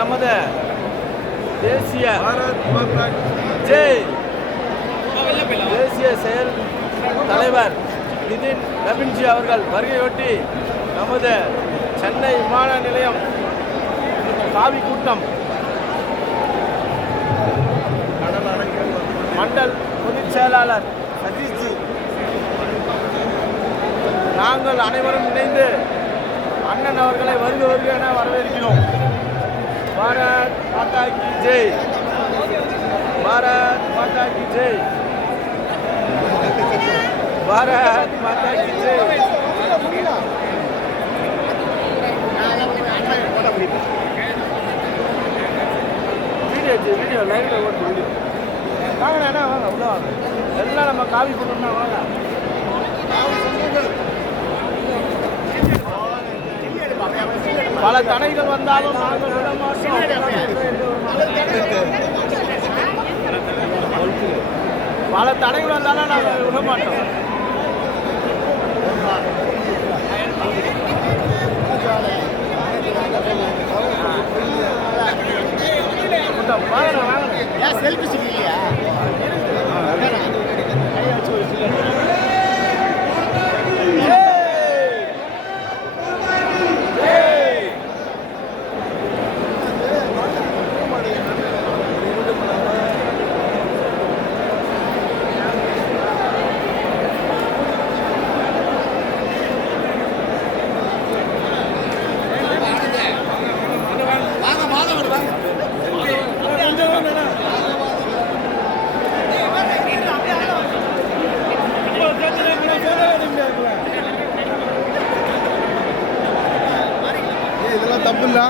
நமது தேசிய ஜெய். தேசிய செயல் தலைவர் நிதின் நவீன்ஜி அவர்கள் வருகையொட்டி நமது சென்னை விமான நிலையம் காவி கூட்டம் மண்டல் பொதுச் செயலாளர் சதீஷ்ஜி நாங்கள் அனைவரும் இணைந்து அண்ணன் அவர்களை வருக வருக என வரவேற்கிறோம். மாதா கி ஜெய் பாரத் மாதா கி ஜெய் பாரத் மாதா கி ஜெய் வீடியோ லைவ்ல ஓட்டு வீடியோ வாங்கண்ணா வாங்க உள்ள வாங்க. எல்லாம் நம்ம காவி போட்டோம்னா வாங்க. பல தடைகள் வந்தாலும் நாங்கள் விட மாட்டோம். பல தடைகள் வந்தாலும் நாங்கள் விட மாட்டோம் வாங்கண்ணா வாங்கண்ணா செல்ஃபி இல்லையா வாங்க மாதவர் வாங்க ஏய், இதெல்லாம் தப்பு இல்ல.